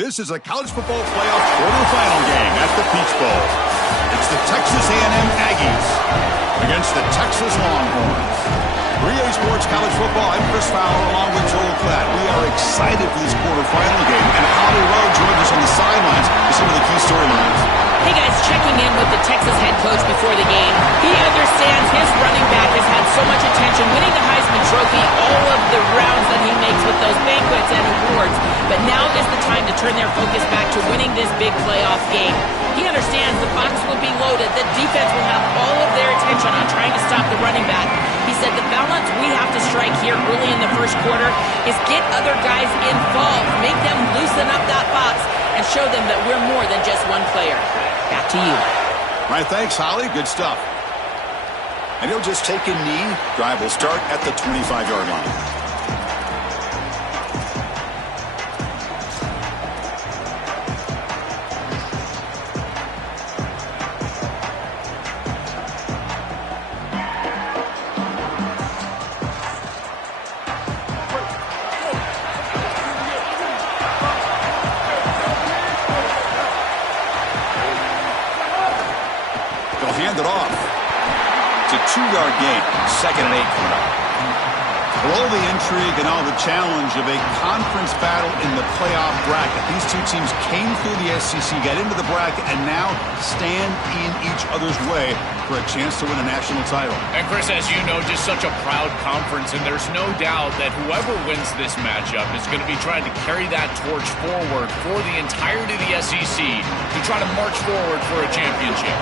This is a college football playoff quarterfinal game at the Peach Bowl. It's the Texas A&M Aggies against the Texas Longhorns. 3A Sports College Football, I'm Chris Fowler along with Joel Klatt. We are excited for this quarterfinal game, and Holly Rowe joins us on the sidelines with some of the key storylines. Hey guys, checking in with the Texas head coach before the game. He understands his running back has had so much attention, winning the Heisman Trophy, all of the rounds that he makes with those banquets and awards. But now is the time to turn their focus back to winning this big playoff game. He understands the box will be loaded. The defense will have all of their attention on trying to stop the running back. He said the balance we have to strike here early in the first quarter is get other guys involved, make them loosen up that box, and show them that we're more than just one player. Back to you. All right, thanks, Holly. Good stuff. And he'll just take a knee. Drive will start at the 25-yard line. Hand it off. It's a 2-yard gain. 2nd and 8 coming up. For all the intrigue and all the challenge of a conference battle in the playoff bracket, these two teams came through the SEC, got into the bracket, and now stand in each other's way for a chance to win a national title. And Chris, as you know, just such a proud conference, and there's no doubt that whoever wins this matchup is going to be trying to carry that torch forward for the entirety of the SEC to try to march forward for a championship.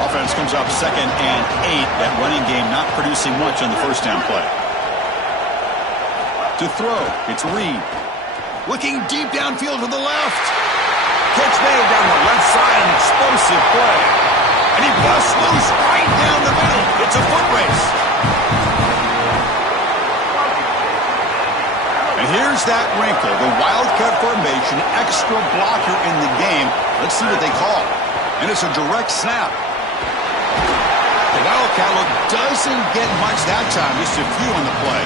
Offense comes up 2nd and 8. That running game not producing much on the first down play. To throw, it's Reed. Looking deep downfield to the left. Catch made down the left side, an explosive play. And he busts loose right down the middle. It's a foot race. And here's that wrinkle, the wildcat formation, extra blocker in the game. Let's see what they call. And it's a direct snap. The wildcat look doesn't get much that time, just a few on the play.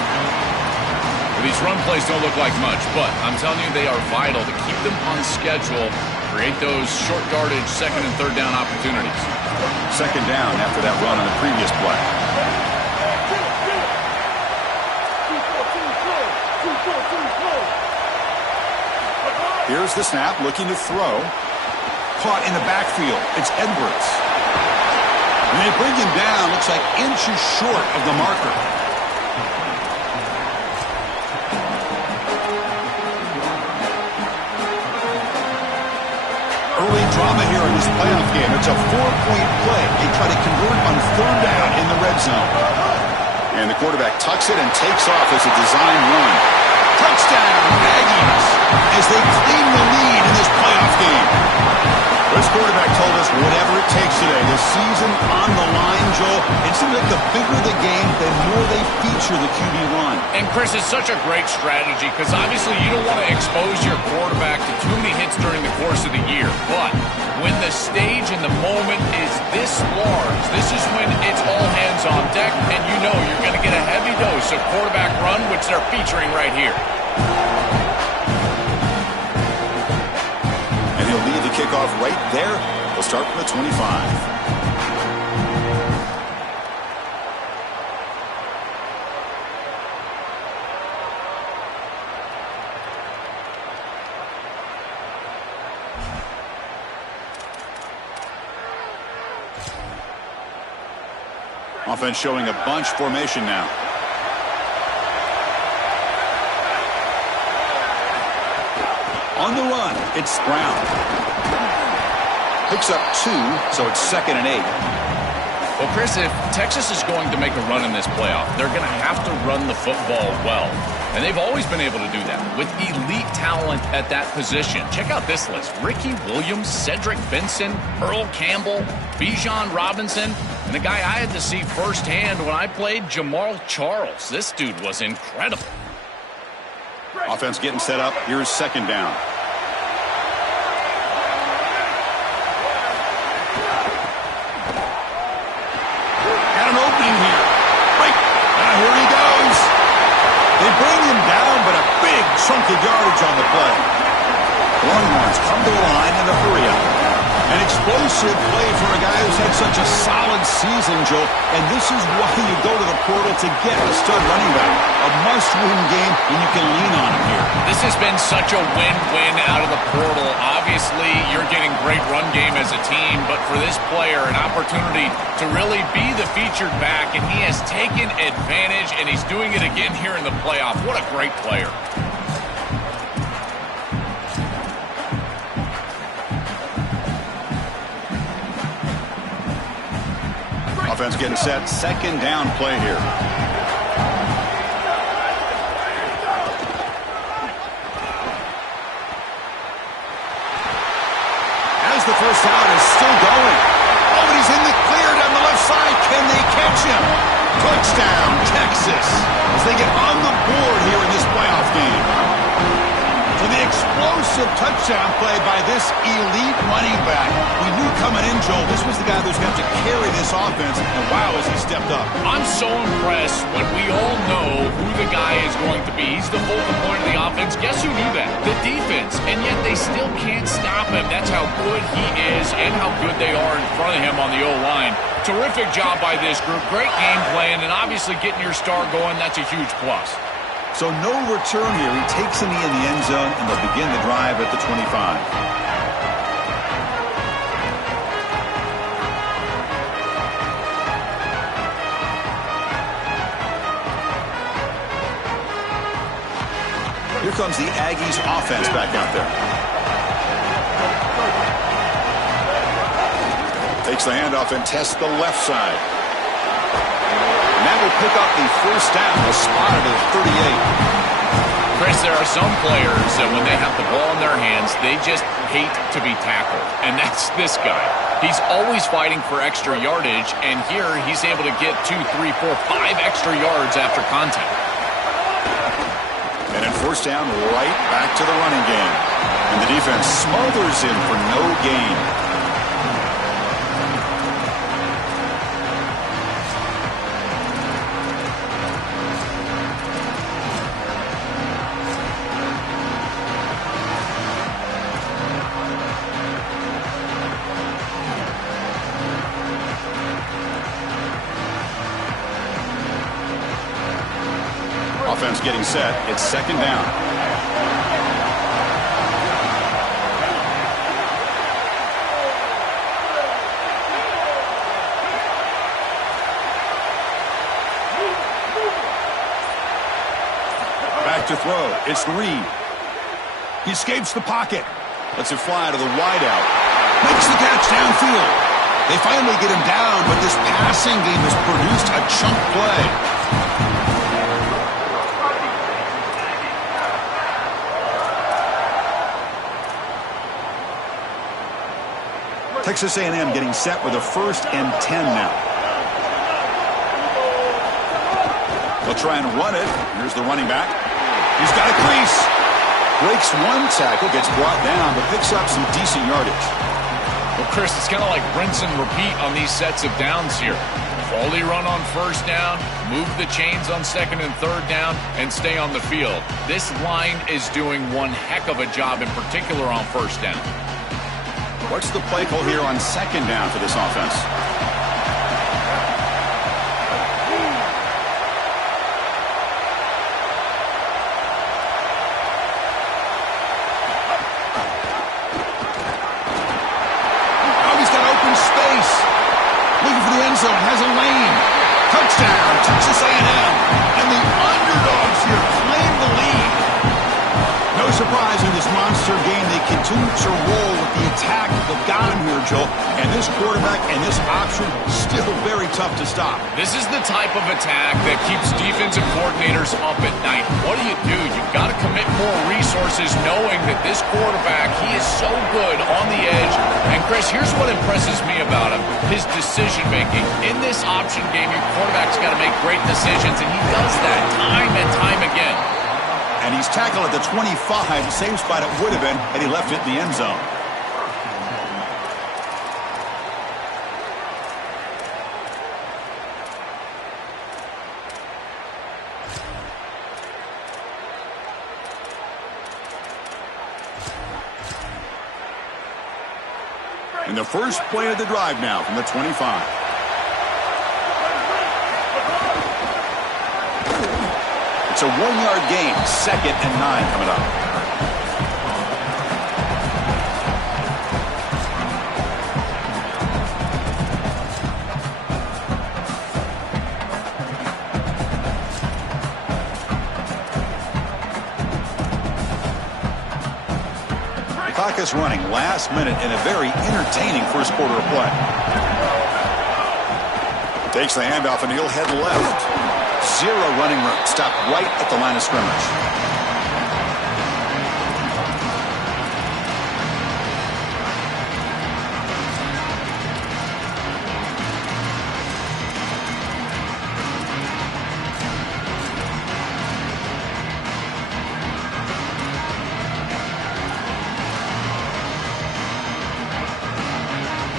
Well, these run plays don't look like much, but I'm telling you they are vital to keep them on schedule, create those short yardage 2nd and 3rd down opportunities. 2nd down after that run on the previous play. Here's the snap, looking to throw. Caught in the backfield. It's Edwards. And they bring him down, looks like inches short of the marker. Early drama here in this playoff game. It's a 4-point play. They try to convert on 3rd down in the red zone. And the quarterback tucks it and takes off as a design run. Touchdown, Aggies, as they claim the lead in this playoff game. This quarterback told us whatever it takes today. The season on the line, Joel. It seems like the bigger the game, the more they feature the QB1. And Chris, it's such a great strategy because obviously you don't want to expose your quarterback to too many hits during the course of the year. But when the stage and the moment is this large, this is when it's all hands on deck, and you know you're going to get a heavy dose of quarterback run, which they're featuring right here. He'll lead the kickoff right there. He'll start from the 25. Offense showing a bunch formation now. On the run, it's Brown. Picks up 2, so it's 2nd and 8. Well, Chris, if Texas is going to make a run in this playoff, they're going to have to run the football well. And they've always been able to do that with elite talent at that position. Check out this list. Ricky Williams, Cedric Benson, Earl Campbell, Bijan Robinson, and the guy I had to see firsthand when I played, Jamal Charles. This dude was incredible. Offense getting set up. Here's 2nd down. Got an opening here. Right. Here he goes. They bring him down, but a big chunk of yardage on the play. Longhorns come to the line in the hurry up. An explosive play for a guy who's had such a solid season, Joe. And this is why you go to the portal to get a stud running back. A must-win game, and you can lean on him here. This has been such a win-win out of the portal. Obviously, you're getting great run game as a team, but for this player, an opportunity to really be the featured back, and he has taken advantage, and he's doing it again here in the playoff. What a great player. Offense getting set. Second down play here. As the first down is still going. Oh, and he's in the clear down the left side. Can they catch him? Touchdown, Texas. As they get on the board here in this playoff game. So the explosive touchdown play by this elite running back. We knew coming in, Joel, this was the guy that was going to have to carry this offense, and wow, has he stepped up. I'm so impressed when we all know who the guy is going to be. He's the focal point of the offense. Guess who knew that? The defense. And yet they still can't stop him. That's how good he is and how good they are in front of him on the O-line. Terrific job by this group. Great game plan, and obviously getting your star going, that's a huge plus. So no return here. He takes a knee in the end zone, and they'll begin the drive at the 25. Here comes the Aggies offense back out there. Takes the handoff and tests the left side. And that will pick up the first down. A spot at the 38. Chris, there are some players that when they have the ball in their hands, they just hate to be tackled. And that's this guy. He's always fighting for extra yardage, and here he's able to get 2, 3, 4, 5 extra yards after contact. And in first down, right back to the running game. And the defense smothers him for no gain. Offense getting set. It's second down. Back to throw. It's Reed. He escapes the pocket. Lets it fly to the wideout. Makes the catch downfield. They finally get him down, but this passing game has produced a chunk play. Texas A&M getting set with a 1st and 10 now. They'll try and run it. Here's the running back. He's got a crease. Breaks one tackle, gets brought down, but picks up some decent yardage. Well, Chris, it's kind of like rinse and repeat on these sets of downs here. Quality run on first down, move the chains on second and third down, and stay on the field. This line is doing one heck of a job, in particular on first down. What's the play call here on second down for this offense? Oh, he's got open space. Looking for the end zone. Has a lane. Touchdown, Texas A&M. And the underdogs here claim the lead. No surprise in this monster game. They continue to roll with the attack that got him here, Joe. And this quarterback and this option still very tough to stop. This is the type of attack that keeps defensive coordinators up at night. What do? You've got to commit more resources knowing that this quarterback, he is so good on the edge. And Chris, here's what impresses me about him. His decision-making. In this option game, your quarterback's got to make great decisions, and he does that time and time again. And he's tackled at the 25, same spot it would have been had he left it in the end zone. And the first play of the drive now from the 25. It's a 1-yard gain. 2nd and 9 coming up. Clock is running. Last minute in a very entertaining first quarter of play. Takes the handoff and he'll head left. 0 running room. Stopped right at the line of scrimmage.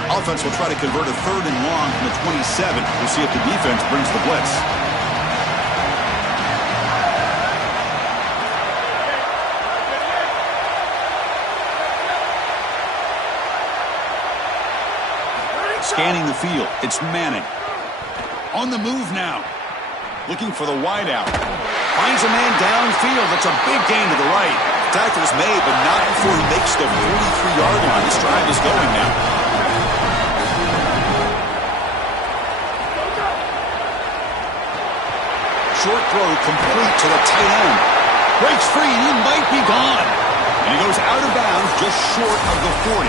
Offense will try to convert a 3rd and long from the 27. We'll see if the defense brings the blitz. Scanning the field. It's Manning. On the move now. Looking for the wideout. Finds a man downfield. That's a big gain to the right. Tackle's made, but not before he makes the 43-yard line. This drive is going now. Short throw complete to the tight end. Breaks free, and he might be gone. And he goes out of bounds just short of the 40.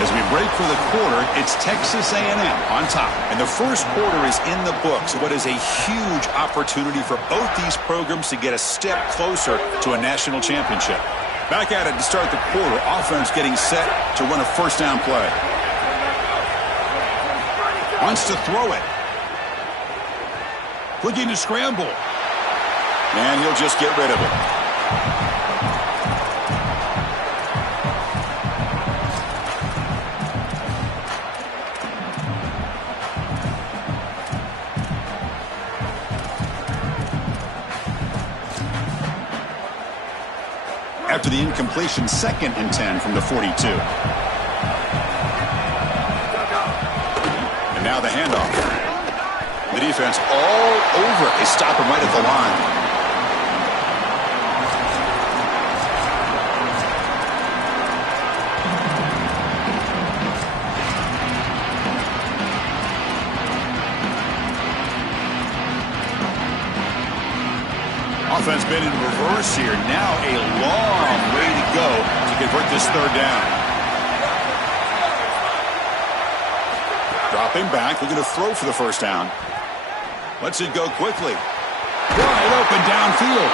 As we break for the quarter, it's Texas A&M on top. And the first quarter is in the books. What is a huge opportunity for both these programs to get a step closer to a national championship. Back at it to start the quarter. Offense getting set to run a first down play. Wants to throw it. Looking to scramble. And he'll just get rid of it. After the incompletion, 2nd and 10 from the 42. And now the handoff. The defense all over it. They stop him right at the line. Offense been in reverse here. Now a long way to go to convert this 3rd down. Dropping back, looking to throw for the first down. Lets it go quickly. Wide open downfield.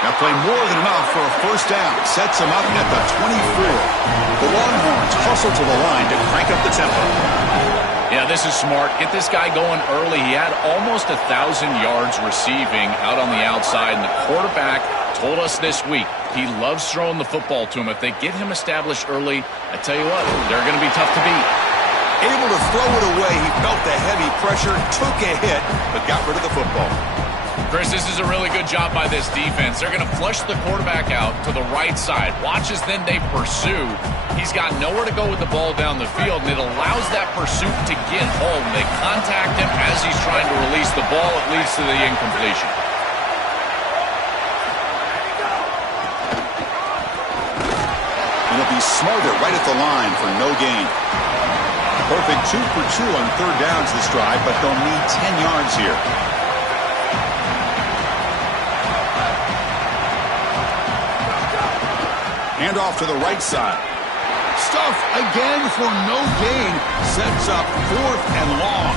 That play more than enough for a first down. Sets him up at the 24. The Longhorns hustle to the line to crank up the tempo. Yeah, this is smart. Get this guy going early. He had almost 1,000 yards receiving out on the outside, and the quarterback told us this week he loves throwing the football to him. If they get him established early, I tell you what, they're going to be tough to beat. Able to throw it away. He felt the heavy pressure, took a hit, but got rid of the football. Chris, this is a really good job by this defense. They're going to flush the quarterback out to the right side. Watch as then they pursue. He's got nowhere to go with the ball down the field, and it allows that pursuit to get home. They contact him as he's trying to release the ball. It leads to the incompletion. It'll be smothered right at the line for no gain. Perfect 2 for 2 on 3rd downs this drive, but they'll need 10 yards here. Hand off to the right side. Stuff again for no gain. Sets up 4th and long.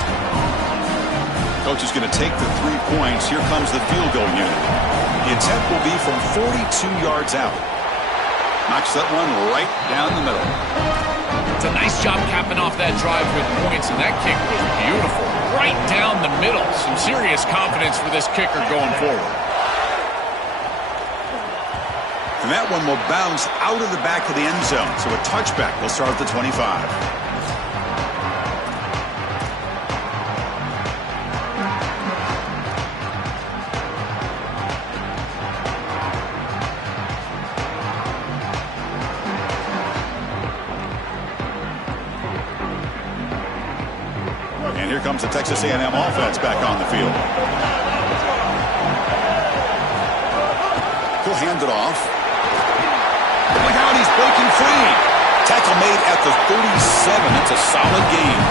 Coach is going to take the 3 points. Here comes the field goal unit. The attempt will be from 42 yards out. Knocks that one right down the middle. It's a nice job capping off that drive with points, and that kick was beautiful. Right down the middle. Some serious confidence for this kicker going forward. And that one will bounce out of the back of the end zone. So a touchback will start at the 25. comes the Texas A&M offense back on the field. He'll hand it off. Look out, he's breaking free. Tackle made at the 37. That's a solid gain.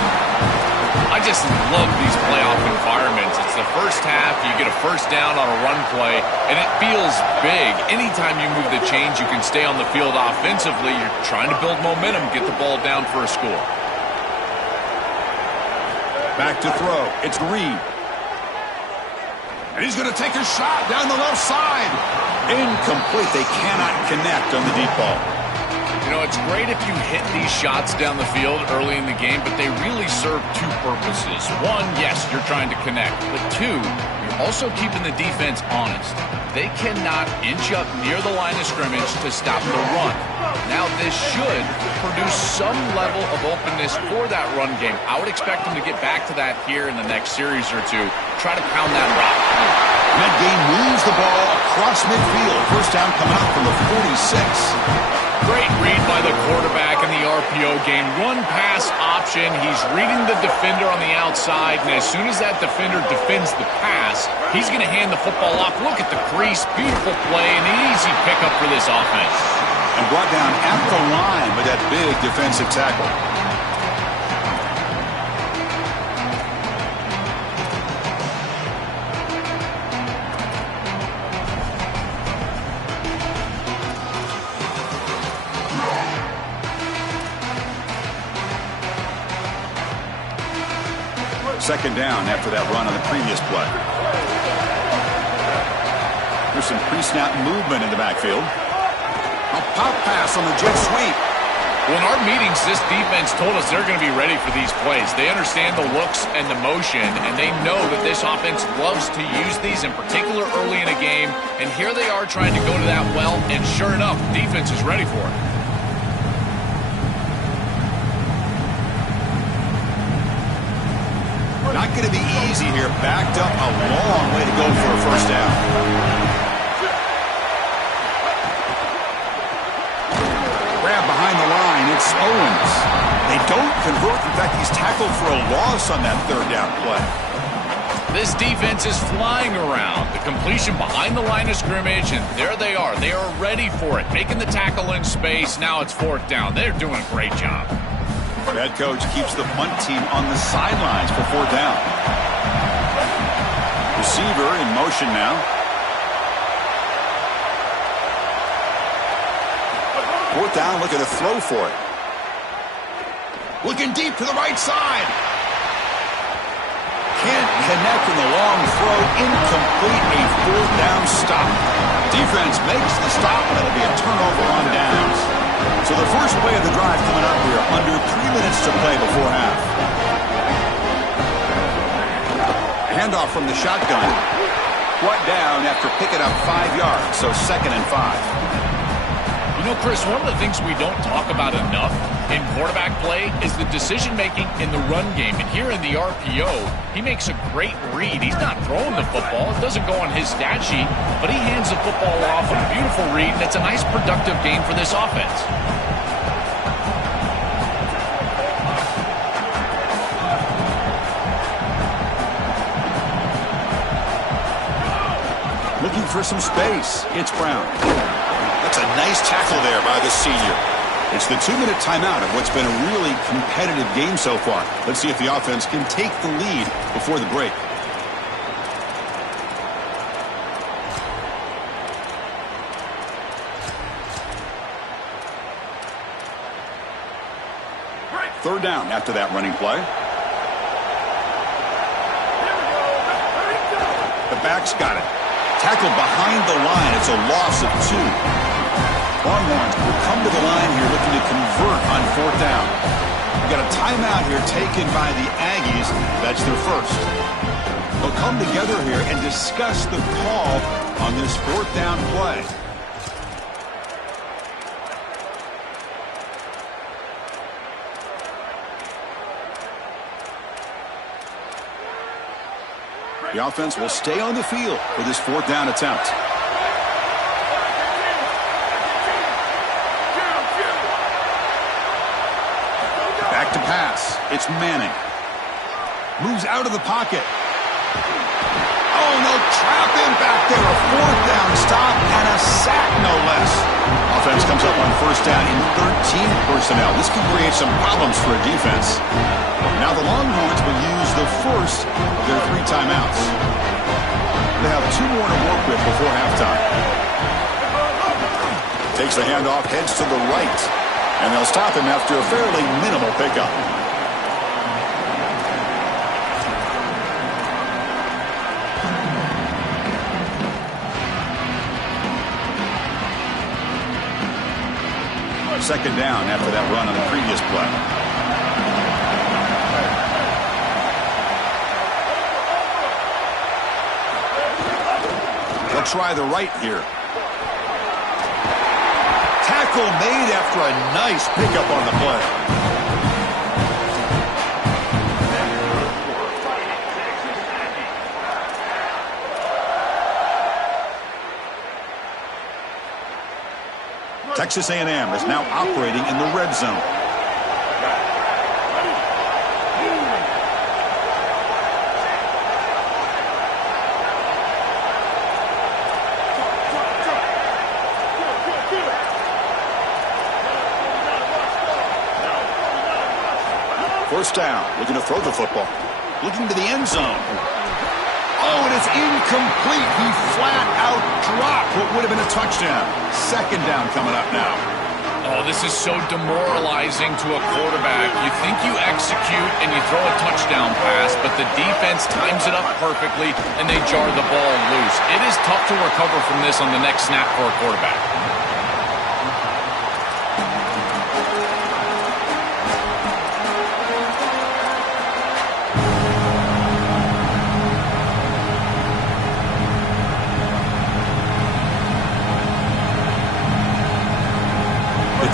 I just love these playoff environments. It's the first half, you get a first down on a run play, and it feels big. Anytime you move the chains, you can stay on the field offensively. You're trying to build momentum, get the ball down for a score. Back to throw. It's Reed. And he's going to take a shot down the left side. Incomplete. They cannot connect on the deep ball. You know, it's great if you hit these shots down the field early in the game, but they really serve two purposes. One, yes, you're trying to connect. But two, you're also keeping the defense honest. They cannot inch up near the line of scrimmage to stop the run. Now, this should produce some level of openness for that run game. I would expect them to get back to that here in the next series or two. Try to pound that rock. That game moves the ball across midfield. First down coming out from the 46. Great read by the quarterback in the RPO game. One pass option. He's reading the defender on the outside, and as soon as that defender defends the pass, he's going to hand the football off. Look at the crease. Beautiful play, and an easy pickup for this offense. And brought down at the line with that big defensive tackle. Second down after that run on the previous play. There's some pre-snap movement in the backfield. A pop pass on the jet sweep. Well, in our meetings, this defense told us they're going to be ready for these plays. They understand the looks and the motion, and they know that this offense loves to use these, in particular early in a game. And here they are trying to go to that well, and sure enough, defense is ready for it. Not going to be easy here. Backed up a long way to go for a first down. Grab behind the line. It's Owens. They don't convert. In fact, he's tackled for a loss on that third down play. This defense is flying around. The completion behind the line of scrimmage, and there they are. They are ready for it. Making the tackle in space. Now it's fourth down. They're doing a great job. Head coach keeps the punt team on the sidelines for fourth down. Receiver in motion now. Fourth down, looking to throw for it. Looking deep to the right side. Can't connect in the long throw. Incomplete, a fourth down stop. Defense makes the stop, and it'll be a turnover on downs. So the first play of the drive coming up here, under 3 minutes to play before half. Handoff from the shotgun. Brought down after picking up 5 yards, so 2nd and 5. You know, Chris, one of the things we don't talk about enough in quarterback play is the decision-making in the run game. And here in the RPO, he makes a great read. He's not throwing the football. It doesn't go on his stat sheet, but he hands the football off on a beautiful read, and it's a nice, productive game for this offense. Looking for some space. It's Brown. That's a nice tackle there by the senior. It's the 2-minute timeout of what's been a really competitive game so far. Let's see if the offense can take the lead before the break. Third down after that running play. The back's got it. Tackled behind the line. It's a loss of 2. Longhorns will come to the line here looking to convert on fourth down. We've got a timeout here taken by the Aggies. That's their first. They'll come together here and discuss the call on this fourth down play. The offense will stay on the field for this fourth down attempt. Back to pass. It's Manning. Moves out of the pocket. Oh, and they'll trap him back there. A fourth down stop and a sack, no less. Offense comes up on first down in 13 personnel. This can create some problems for a defense. Now the Longhorns will use the first of their 3 timeouts. They have 2 more to work with before halftime. Takes the handoff, heads to the right. And they'll stop him after a fairly minimal pickup. Second down after that run on the previous play. They'll try the right here. Tackle made after a nice pickup on the play. Texas A&M is now operating in the red zone. First down, looking to throw the football. Looking to the end zone. Oh, and it's incomplete. He flat out dropped what would have been a touchdown. Second down coming up now. Oh, this is so demoralizing to a quarterback. You think you execute and you throw a touchdown pass, but the defense times it up perfectly and they jar the ball loose. It is tough to recover from this on the next snap for a quarterback.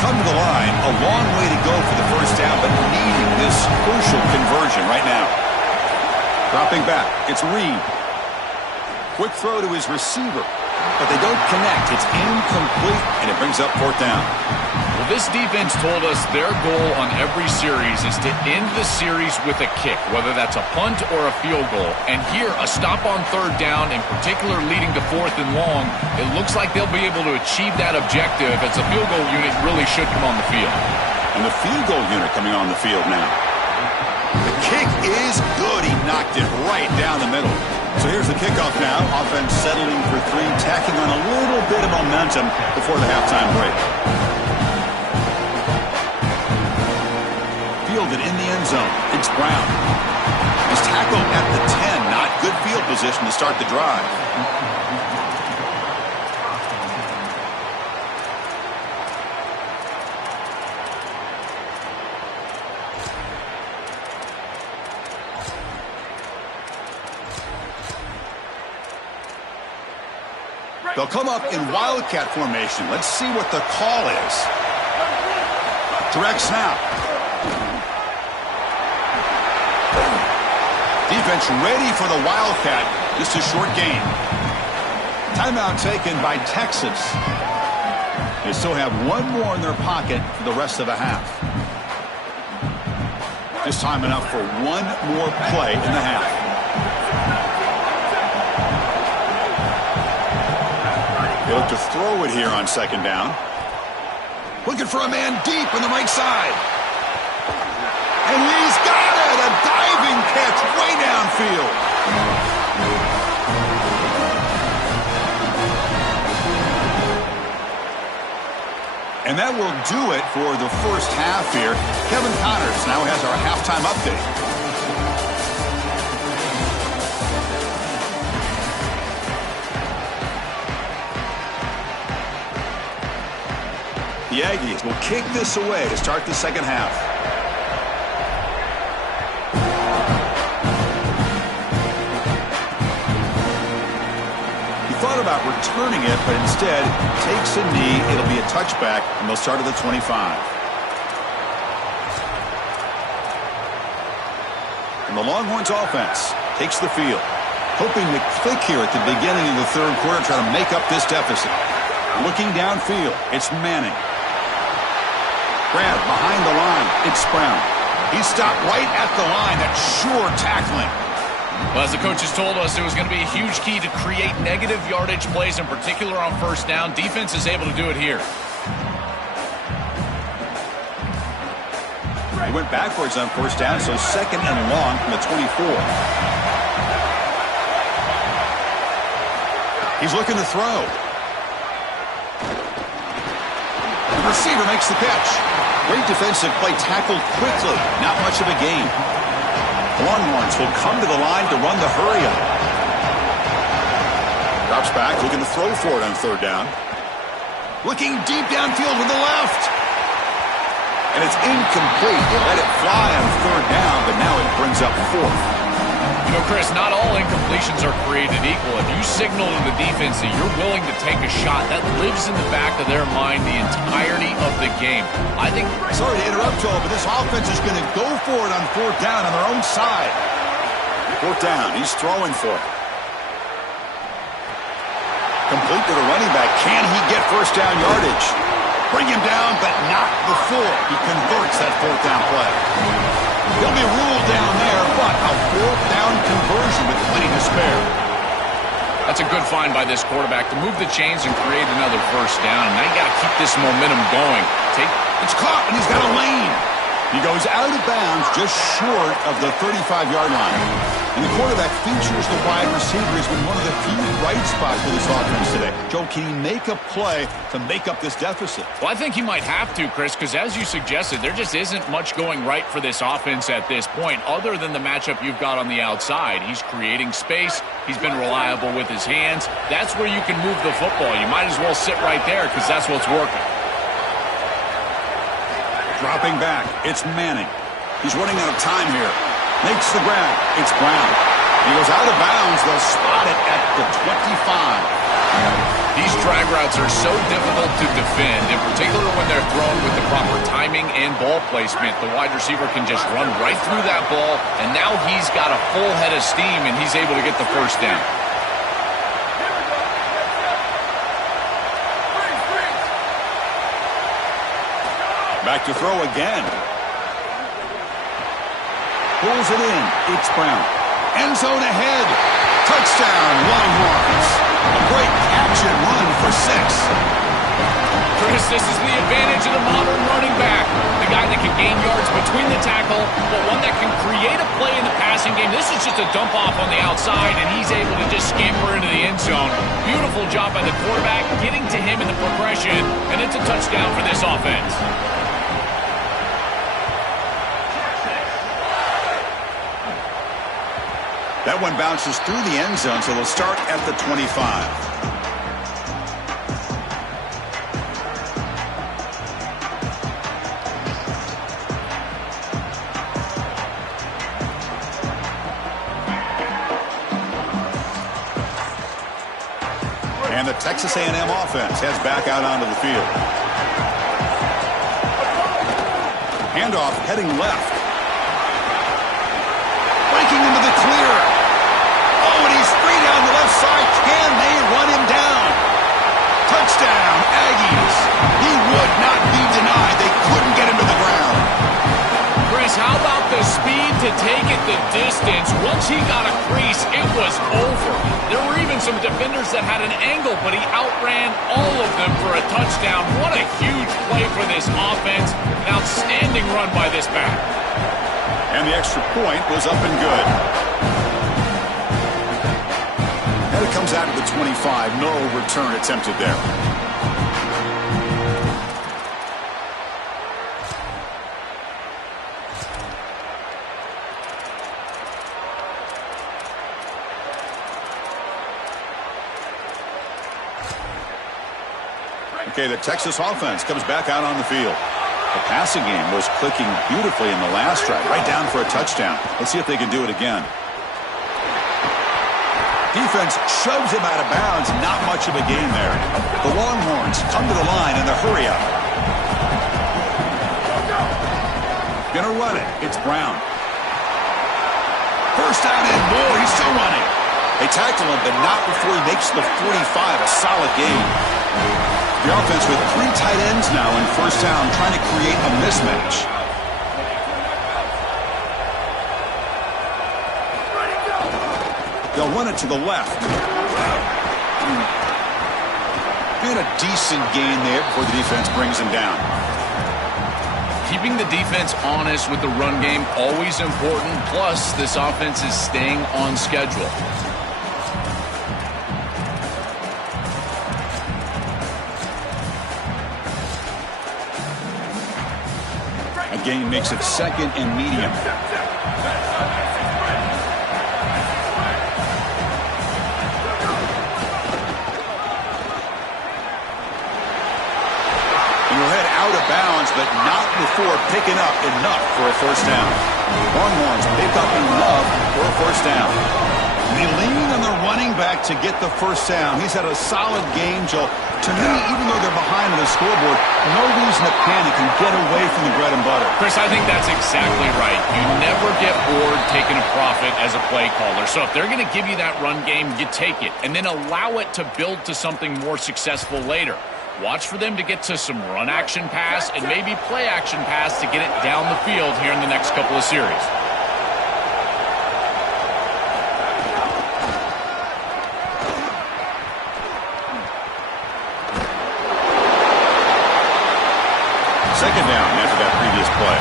Come to the line, a long way to go for the first down, but needing this crucial conversion right now. Dropping back, it's Reed. Quick throw to his receiver, but they don't connect. It's incomplete, and it brings up fourth down. Well, this defense told us their goal on every series is to end the series with a kick, whether that's a punt or a field goal. And here, a stop on third down, in particular leading to fourth and long, it looks like they'll be able to achieve that objective as the field goal unit really should come on the field. And the field goal unit coming on the field now. The kick is good. He knocked it right down the middle. So here's the kickoff now. Offense settling for 3, tacking on a little bit of momentum before the halftime break. Fielded in the end zone. It's Brown. He's tackled at the 10. Not good field position to start the drive. They'll come up in wildcat formation. Let's see what the call is. Direct snap. Defense ready for the wildcat. Just a short gain. Timeout taken by Texas. They still have 1 more in their pocket for the rest of the half. This time enough for 1 more play in the half. They look to throw it here on second down. Looking for a man deep on the right side. And he's got it! A diving catch way downfield. And that will do it for the first half here. Kevin Connors now has our halftime update. The Aggies will kick this away to start the second half. He thought about returning it, but instead takes a knee. It'll be a touchback, and they'll start at the 25. And the Longhorns offense takes the field, hoping to click here at the beginning of the third quarter, try to make up this deficit. Looking downfield, it's Manning. Brad behind the line. It's Brown. He stopped right at the line. That's sure tackling. Well, as the coaches told us, it was going to be a huge key to create negative yardage plays, in particular on first down. Defense is able to do it here. He went backwards on first down, so second and long from the 24. He's looking to throw. The receiver makes the catch. Great defensive play, tackled quickly. Not much of a gain. Longhorns will come to the line to run the hurry up. Drops back, looking to throw for it on third down. Looking deep downfield with the left. And it's incomplete. They let it fly on third down, but now it brings up fourth. You know, Chris, not all incompletions are created equal. If you signal to the defense that you're willing to take a shot, that lives in the back of their mind the entirety of the game. I think... Sorry to interrupt, Joel, but this offense is going to go for it on fourth down on their own side. Fourth down. He's throwing for it. Complete to the running back. Can he get first down yardage? Bring him down, but not before he converts that fourth down play. He'll be ruled down there, but a fourth down conversion with plenty to spare. That's a good find by this quarterback to move the chains and create another first down. Now you got to keep this momentum going. It's caught, and he's got a lane. He goes out of bounds just short of the 35-yard line. And the quarterback features the wide receiver has been one of the few bright spots for this offense today. Joe, can he make a play to make up this deficit? Well, I think he might have to, Chris, because as you suggested, there just isn't much going right for this offense at this point, other than the matchup you've got on the outside. He's creating space. He's been reliable with his hands. That's where you can move the football. You might as well sit right there because that's what's working. Dropping back, it's Manning. He's running out of time here. Makes the grab. It's Brown. He goes out of bounds. They'll spot it at the 25. These drag routes are so difficult to defend, in particular when they're thrown with the proper timing and ball placement. The wide receiver can just run right through that ball, and now he's got a full head of steam, and he's able to get the first down. Back to throw again. Pulls it in. It's Brown. End zone ahead. Touchdown, Longhorns. A great catch and run for 6. Chris, this is the advantage of the modern running back. The guy that can gain yards between the tackle, but one that can create a play in the passing game. This is just a dump off on the outside, and he's able to just scamper into the end zone. Beautiful job by the quarterback, getting to him in the progression, and it's a touchdown for this offense. That one bounces through the end zone, so they'll start at the 25. And the Texas A&M offense heads back out onto the field. Handoff heading left. Breaking into the clear. Oh, and he's free down the left side. Can they run him down? Touchdown, Aggies. He would not be denied. They couldn't get him to the ground. Chris, how about the speed to take it the distance? Once he got a crease, it was over. There were even some defenders that had an angle, but he outran all of them for a touchdown. What a huge play for this offense. An outstanding run by this back. And the extra point was up and good. And it comes out of the 25. No return attempted there. Okay, the Texas offense comes back out on the field. The passing game was clicking beautifully in the last drive, right down for a touchdown. Let's see if they can do it again. Defense shoves him out of bounds. Not much of a gain there. The Longhorns come to the line in the hurry up. Gonna run it. It's Brown. First down and more. He's still running. They tackle him, but not before he makes the 45. A solid gain. The offense with 3 tight ends now in first down, trying to create a mismatch. They'll run it to the left. And a decent gain there before the defense brings him down. Keeping the defense honest with the run game, always important. Plus, this offense is staying on schedule. A gain makes it 2nd and medium. Bounds, but not before picking up enough for a first down. Longhorns pick up enough for a first down. They lean on the running back to get the first down. He's had a solid game, Joe. To me, even though they're behind on the scoreboard, no reason to panic and get away from the bread and butter. Chris, I think that's exactly right. You never get bored taking a profit as a play caller. So if they're going to give you that run game, you take it, and then allow it to build to something more successful later. Watch for them to get to some run action pass and maybe play action pass to get it down the field here in the next couple of series. Second down after that previous play.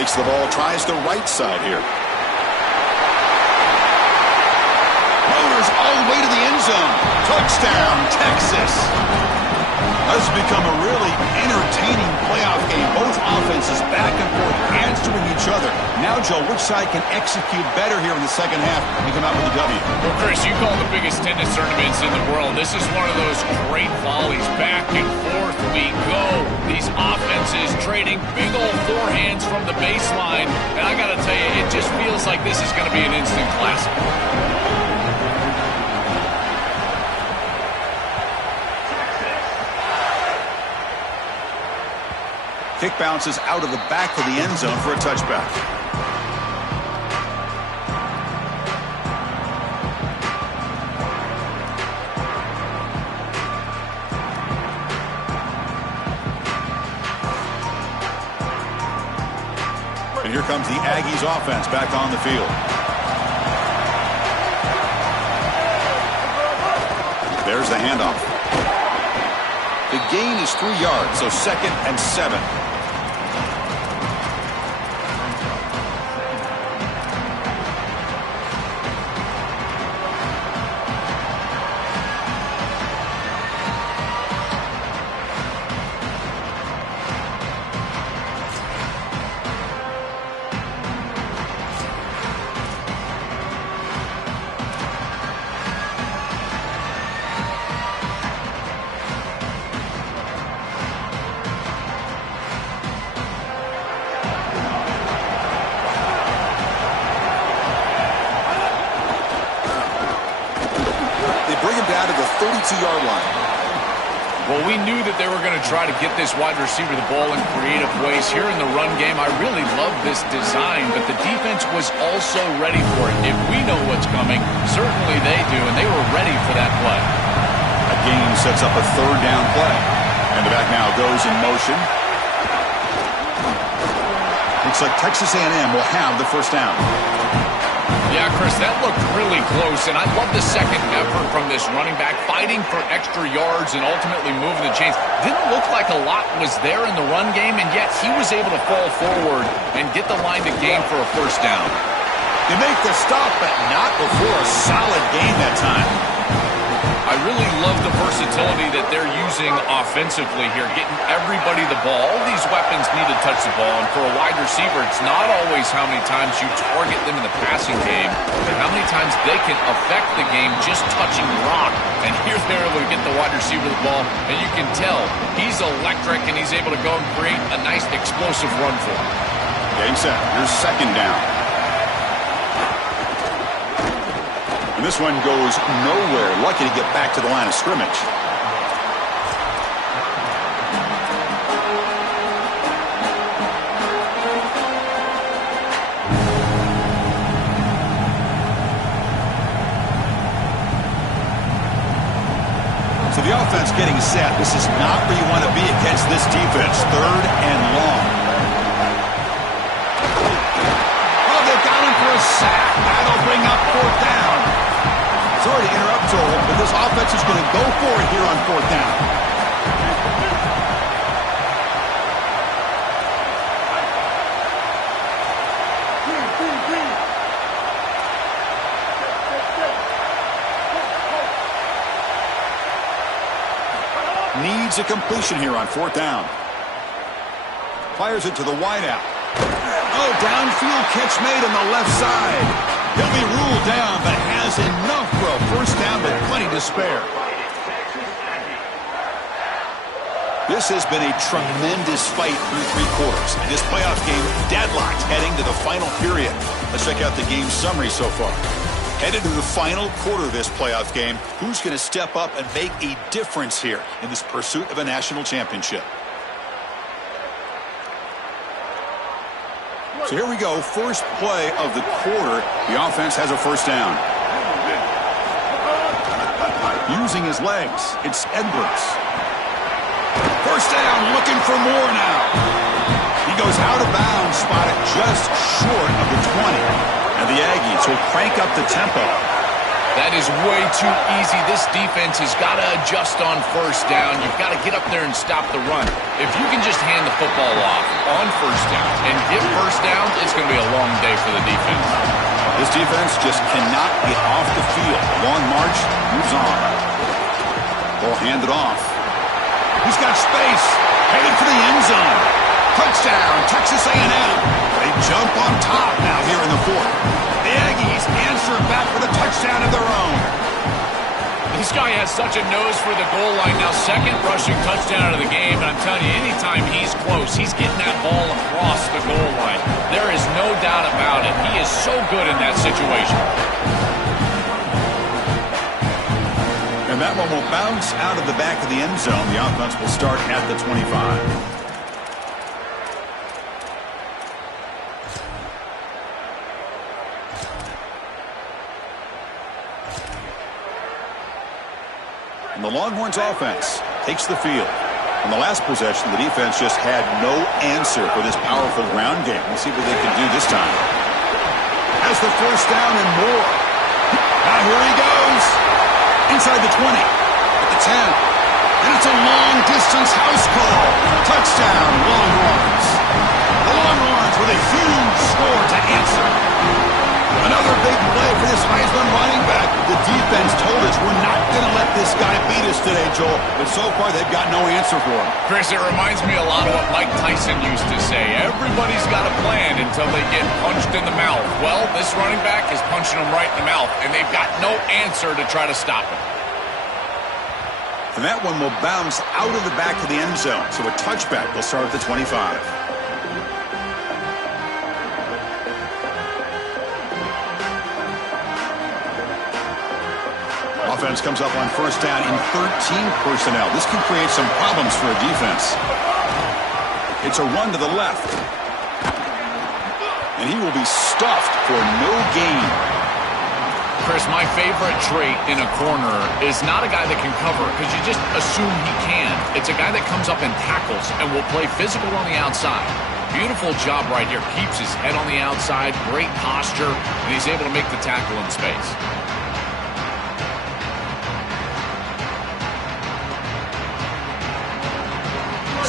Takes the ball, tries the right side here. Motors all the way to the end zone. Touchdown, Texas. This has become a really entertaining playoff game. Both offenses back and forth, answering each other. Now, Joe, which side can execute better here in the second half and come out with a W? Well, Chris, you call the biggest tennis tournaments in the world. This is one of those great volleys. Back and forth we go. These offenses trading big old forehands from the baseline. And I got to tell you, it just feels like this is going to be an instant classic. Kick bounces out of the back of the end zone for a touchback. And here comes the Aggies offense back on the field. There's the handoff. The gain is 3 yards, so 2nd and 7. Down to the 32-yard line. Well, we knew that they were going to try to get this wide receiver the ball in creative ways. Here in the run game, I really love this design, but the defense was also ready for it. If we know what's coming, certainly they do, and they were ready for that play. A gain sets up a 3rd down play. And the back now goes in motion. Looks like Texas A&M will have the first down. Yeah, Chris, that looked really close, and I love the second effort from this running back, fighting for extra yards and ultimately moving the chains. Didn't look like a lot was there in the run game, and yet he was able to fall forward and get the line to gain for a first down. They make the stop, but not before a solid gain that time. I really love the versatility that they're using offensively here, getting everybody the ball. All these weapons need to touch the ball, and for a wide receiver, it's not always how many times you target them in the passing game, but how many times they can affect the game just touching the rock. And here they're able to get the wide receiver the ball, and you can tell he's electric, and he's able to go and create a nice explosive run for him. Game set. Here's 2nd down. And this one goes nowhere. Lucky to get back to the line of scrimmage. So the offense getting set. This is not where you want to be against this defense. 3rd and long. Oh, they got him for a sack. That'll bring up 4th down. Sorry to interrupt, Joel, but this offense is going to go for it here on 4th down. Needs a completion here on 4th down. Fires it to the wideout. Oh, downfield catch made on the left side. He'll be ruled down, but has enough for a 1st down, but plenty to spare. This has been a tremendous fight through 3 quarters. And this playoff game deadlocked heading to the final period. Let's check out the game summary so far. Headed to the final quarter of this playoff game, who's going to step up and make a difference here in this pursuit of a national championship? So here we go, first play of the quarter. The offense has a 1st down. Using his legs, it's Edwards. 1st down, looking for more now. He goes out of bounds, spotted just short of the 20. And the Aggies will crank up the tempo. That is way too easy. This defense has got to adjust on 1st down. You've got to get up there and stop the run. If you can just hand the football off on 1st down and get 1st down, it's going to be a long day for the defense. This defense just cannot get off the field. Long march moves on. Ball handed off. He's got space. Headed for the end zone. Touchdown, Texas A&M. They jump on top now here in the 4th. The Aggies answer back with a touchdown of their own. This guy has such a nose for the goal line now. 2nd rushing touchdown of the game. And I'm telling you, anytime he's close, he's getting that ball across the goal line. There is no doubt about it. He is so good in that situation. And that one will bounce out of the back of the end zone. The offense will start at the 25. And the Longhorns offense takes the field. On the last possession, the defense just had no answer for this powerful ground game. We'll see what they can do this time. Has the 1st down and more. Now here he goes. Inside the 20. At the 10. And it's a long-distance house call. Touchdown, Longhorns. The Longhorns with a huge score to answer. Another big play for this Heisman running back. The defense told us we're not going to let this guy beat us today, Joel. But so far, they've got no answer for him. Chris, it reminds me a lot of what Mike Tyson used to say. Everybody's got a plan until they get punched in the mouth. Well, this running back is punching them right in the mouth, and they've got no answer to try to stop him. And that one will bounce out of the back of the end zone. So a touchback will start at the 25. Offense comes up on 1st down in 13 personnel. This can create some problems for a defense. It's a run to the left. And he will be stuffed for no gain. Chris, my favorite trait in a corner is not a guy that can cover because you just assume he can. It's a guy that comes up and tackles and will play physical on the outside. Beautiful job right here. Keeps his head on the outside, great posture, and he's able to make the tackle in space.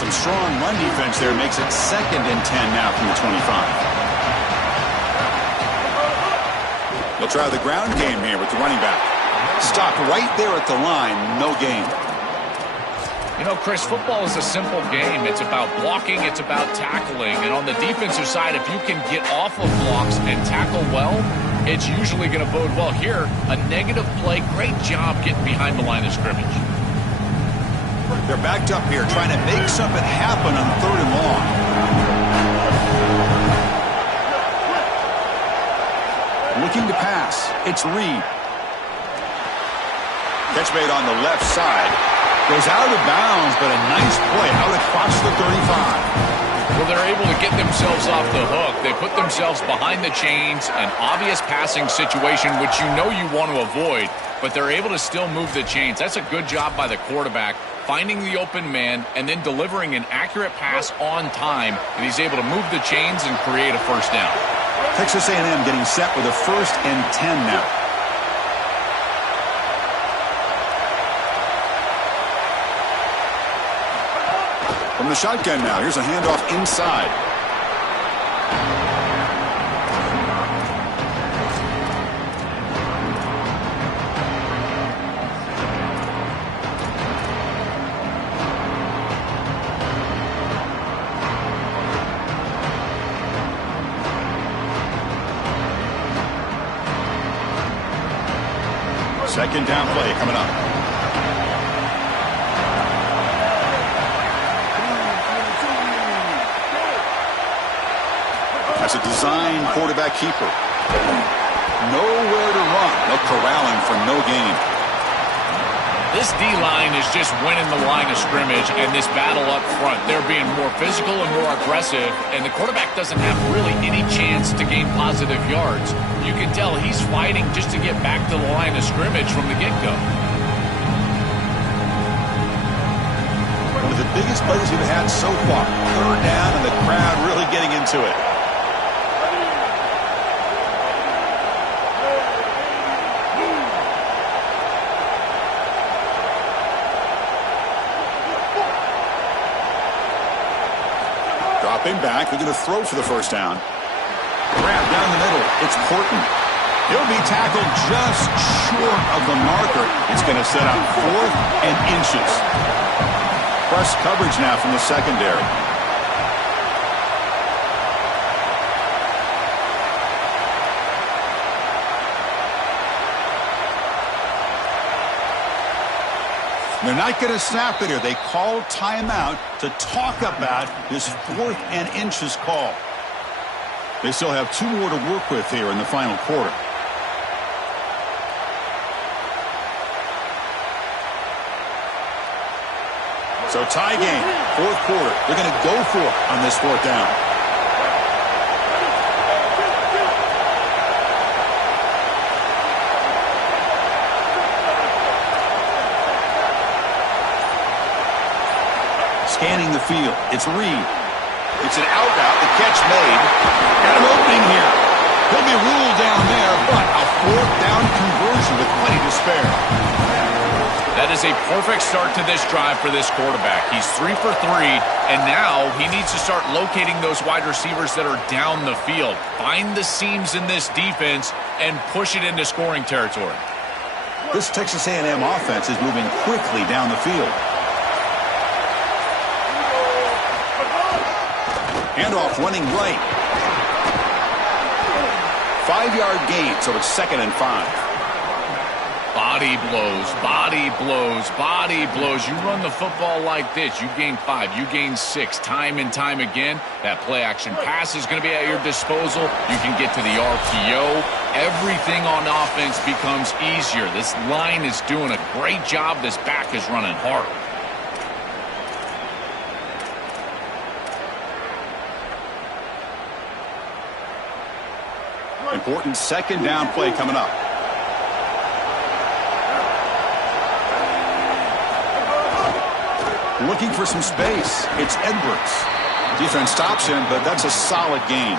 Some strong run defense there makes it 2nd and 10 now from the 25. They'll try the ground game here with the running back. Stopped right there at the line, no gain. You know, Chris, football is a simple game. It's about blocking, it's about tackling. And on the defensive side, if you can get off of blocks and tackle well, it's usually going to bode well. Here, a negative play, great job getting behind the line of scrimmage. They're backed up here, trying to make something happen on 3rd and long. Looking to pass. It's Reed. Catch made on the left side. Goes out of bounds, but a nice play out across the 35. Well, they're able to get themselves off the hook. They put themselves behind the chains, an obvious passing situation, which you know you want to avoid, but they're able to still move the chains. That's a good job by the quarterback, finding the open man and then delivering an accurate pass on time, and he's able to move the chains and create a first down. Texas A&M getting set with a 1st and 10 now. From the shotgun now, here's a handoff inside. Second down play coming up. That's a design quarterback keeper. Nowhere to run. They'll corral him for no gain. This D-line is just winning the line of scrimmage, and this battle up front. They're being more physical and more aggressive, and the quarterback doesn't have really any chance to gain positive yards. You can tell he's fighting just to get back to the line of scrimmage from the get-go. One of the biggest plays we've had so far. 3rd down, and the crowd really getting into it. Dropping back, they're going to throw for the first down. Grab down the middle. It's Horton. He'll be tackled just short of the marker. It's going to set up 4th and inches. Press coverage now from the secondary. They're not going to snap it here. They call timeout to talk about this 4th and inches call. They still have 2 more to work with here in the final quarter. So tie game, 4th quarter. They're going to go for it on this 4th down. Scanning the field. It's Reed. It's an out route. The catch made. Got an opening here. He'll be ruled down there, but a 4th down conversion with plenty to spare. That is a perfect start to this drive for this quarterback. He's 3 for 3, and now he needs to start locating those wide receivers that are down the field. Find the seams in this defense and push it into scoring territory. This Texas A&M offense is moving quickly down the field. Handoff running right. 5-yard gain, so it's 2nd and 5. Body blows, body blows, body blows. You run the football like this, you gain 5, you gain 6, time and time again. That play action pass is going to be at your disposal. You can get to the RPO. Everything on offense becomes easier. This line is doing a great job. This back is running hard. Important 2nd down play coming up. Looking for some space. It's Edwards. Defense stops him, but that's a solid gain.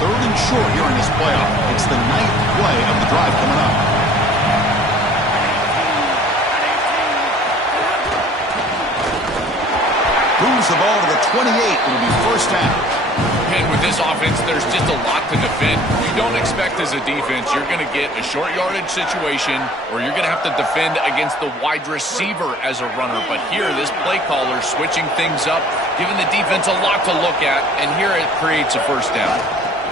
Third and short here in this playoff. It's the 9th play of the drive coming up. Moves the ball to the 28. It'll be first down. And with this offense, there's just a lot to defend. You don't expect as a defense you're going to get a short yardage situation or you're going to have to defend against the wide receiver as a runner. But here, this play caller switching things up, giving the defense a lot to look at, and here it creates a first down.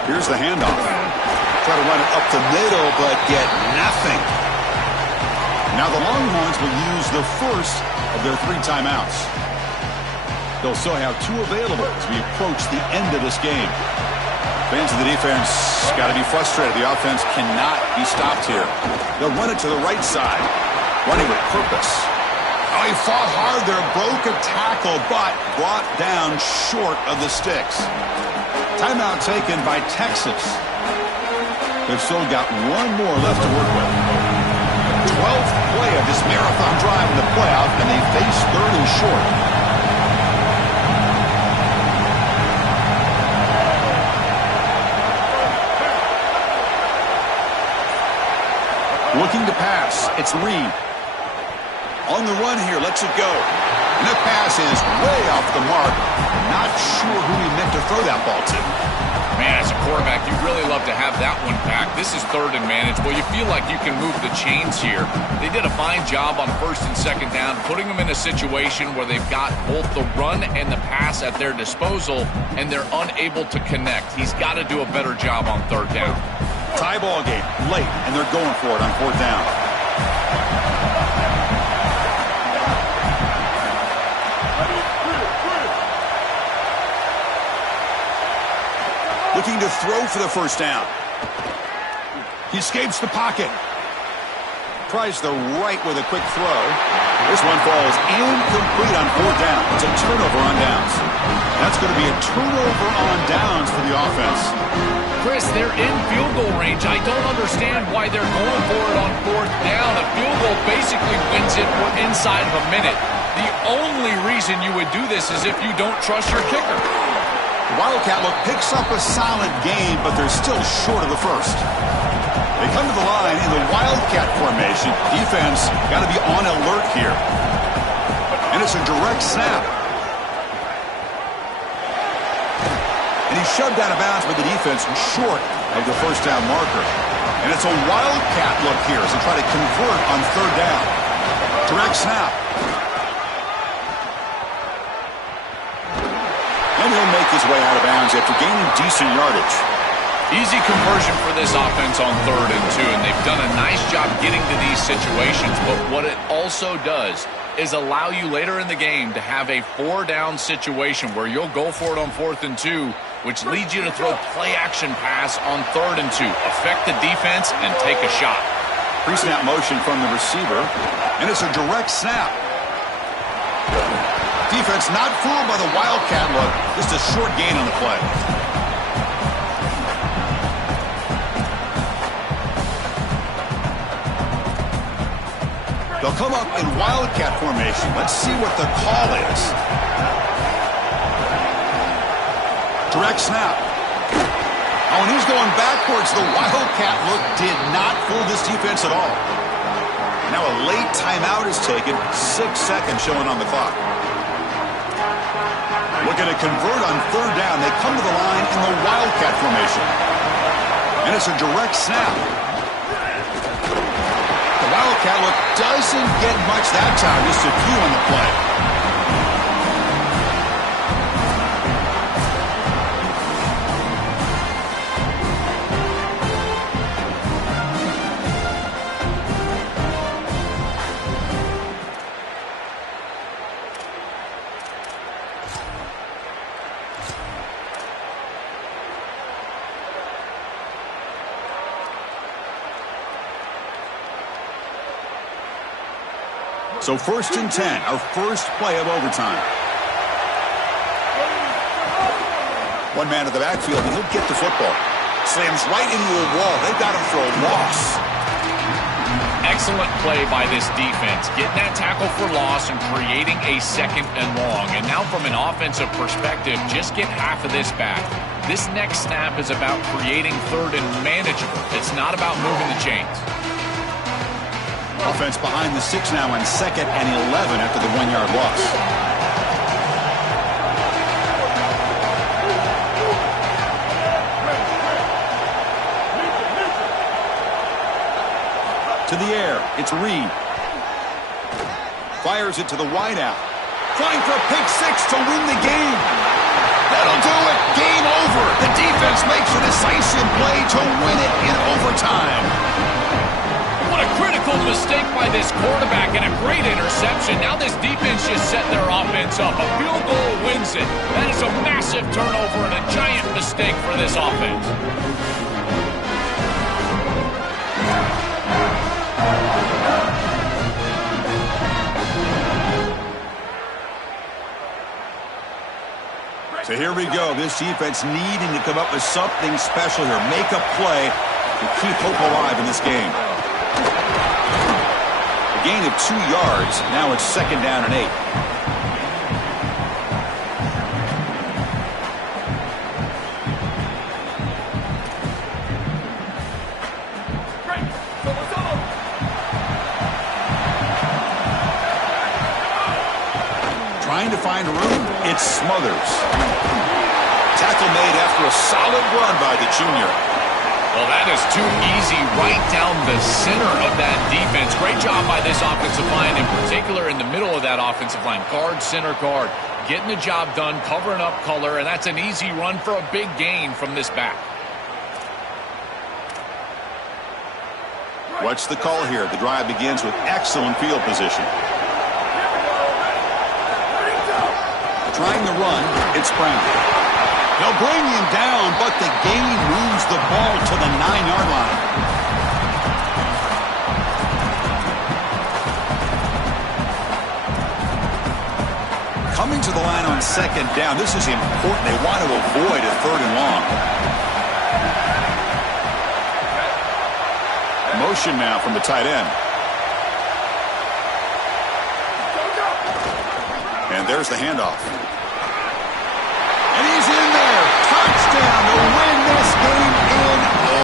Here's the handoff. Try to run it up the middle, but get nothing. Now the Longhorns will use the first of their 3 timeouts. They'll still have 2 available as we approach the end of this game. Fans of the defense got to be frustrated. The offense cannot be stopped here. They'll run it to the right side. Running with purpose. Oh, he fought hard there. Broke a tackle, but brought down short of the sticks. Timeout taken by Texas. They've still got one more left to work with. 12th play of this marathon drive in the playoff, and they face third and short. Looking to pass. It's Reed. On the run here. Lets it go. And the pass is way off the mark. Not sure who he meant to throw that ball to. Man, as a quarterback, you'd really love to have that one back. This is third and manageable. You feel like you can move the chains here. They did a fine job on first and second down, putting them in a situation where they've got both the run and the pass at their disposal, and they're unable to connect. He's got to do a better job on third down. Tie ball game, late, and they're going for it on fourth down. Looking to throw for the first down. He escapes the pocket. Tries the right with a quick throw. This one falls incomplete on fourth down. It's a turnover on downs. That's going to be a turnover on downs for the offense. Chris, they're in field goal range. I don't understand why they're going for it on fourth down. A field goal basically wins it inside of a minute. The only reason you would do this is if you don't trust your kicker. The Wildcat look picks up a solid game, but they're still short of the first. They come to the line in the Wildcat formation. Defense got to be on alert here. And it's a direct snap. And he's shoved out of bounds by the defense short of the first down marker. And it's a Wildcat look here as they try to convert on third down. Direct snap. And he'll make his way out of bounds after gaining decent yardage. Easy conversion for this offense on 3rd and 2, and they've done a nice job getting to these situations. But what it also does is allow you later in the game to have a 4-down situation where you'll go for it on 4th and 2, which leads you to throw play-action pass on 3rd and 2. Affect the defense and take a shot. Pre-snap motion from the receiver, and it's a direct snap. Defense not fooled by the Wildcat look. Just a short gain on the play. They'll come up in Wildcat formation. Let's see what the call is. Direct snap. Oh, and he's going backwards. The Wildcat look did not fool this defense at all. Now a late timeout is taken. 6 seconds showing on the clock. Looking to convert on 3rd down. They come to the line in the Wildcat formation. And it's a direct snap. The Wildcat look doesn't get much that time. Just a few on the play. So 1st and 10, our first play of overtime. One man at the backfield, and he'll get the football. Slams right into a wall. They've got him for a loss. Excellent play by this defense. Getting that tackle for loss and creating a 2nd and long. And now from an offensive perspective, just get half of this back. This next snap is about creating 3rd and manageable. It's not about moving the chains. Offense behind the 6 now on 2nd and 11 after the 1-yard loss. To the air, it's Reed. Fires it to the wideout. Trying for a pick 6 to win the game. That'll do it. Game over. The defense makes a decisive play to win it in overtime. What a Critical mistake by this quarterback and a great interception. Now this defense just set their offense up. A field goal wins it. That is a massive turnover and a giant mistake for this offense. So here we go. This defense needing to come up with something special here. Make a play to keep hope alive in this game. A gain of 2 yards. Now it's 2nd down and 8. Trying to find room. It smothers. Tackle made after a solid run by the junior. Well, that is too easy right down the center of that defense. Great job by this offensive line, in particular in the middle of that offensive line. Guard, center guard, getting the job done, covering up color, and that's an easy run for a big gain from this back. What's the call here? The drive begins with excellent field position. Trying the run, it's Brown. They'll bring him down, but the gain moves the ball to the 9-yard line. Coming to the line on 2nd down, this is important. They want to avoid a 3rd and long. Motion now from the tight end. And there's the handoff.